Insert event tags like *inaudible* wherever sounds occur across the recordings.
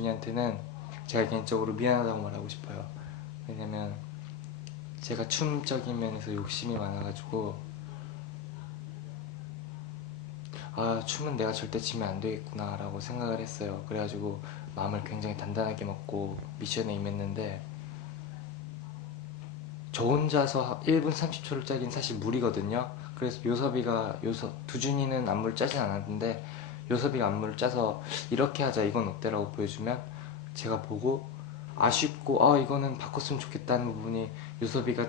준이한테는 제가 개인적으로 미안하다고 말하고 싶어요. 왜냐면 제가 춤적인 면에서 욕심이 많아가지고 아 춤은 내가 절대 지면 안 되겠구나 라고 생각을 했어요. 그래가지고 마음을 굉장히 단단하게 먹고 미션에 임했는데 저 혼자서 1분 30초를 짜긴 사실 무리거든요. 그래서 요섭이가 요섭 두준이는 안무를 짜진 않았는데 요섭이가 안무를 짜서 이렇게 하자 이건 어때라고 보여주면 제가 보고 아쉽고 아 이거는 바꿨으면 좋겠다는 부분이 요섭이가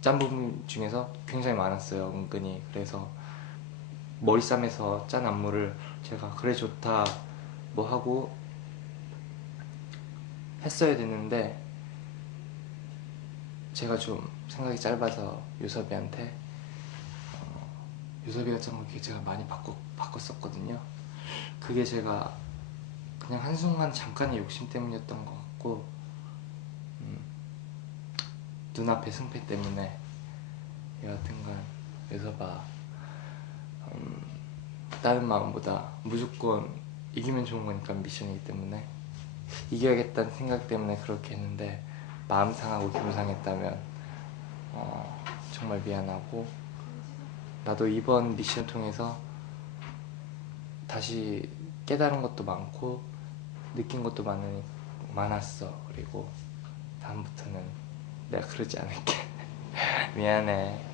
짠 부분 중에서 굉장히 많았어요 은근히. 그래서 머리싸매서 짠 안무를 제가 그래 좋다 뭐 하고 했어야 됐는데 제가 좀 생각이 짧아서 요섭이한테 어, 짠거 제가 많이 바꿨, 바꿨었거든요. 그게 제가 그냥 한순간 잠깐의 욕심 때문이었던 것 같고 음, 눈앞의 승패 때문에 여하튼간 요섭아 음, 다른 마음보다 무조건 이기면 좋은 거니까 미션이기 때문에 이겨야겠다는 생각 때문에 그렇게 했는데 마음 상하고 기분 상했다면 어, 정말 미안하고 나도 이번 미션 통해서 다시 깨달은 것도 많고 느낀 것도 많으니, 많았어. 그리고 다음부터는 내가 그러지 않을게. *laughs* 미안해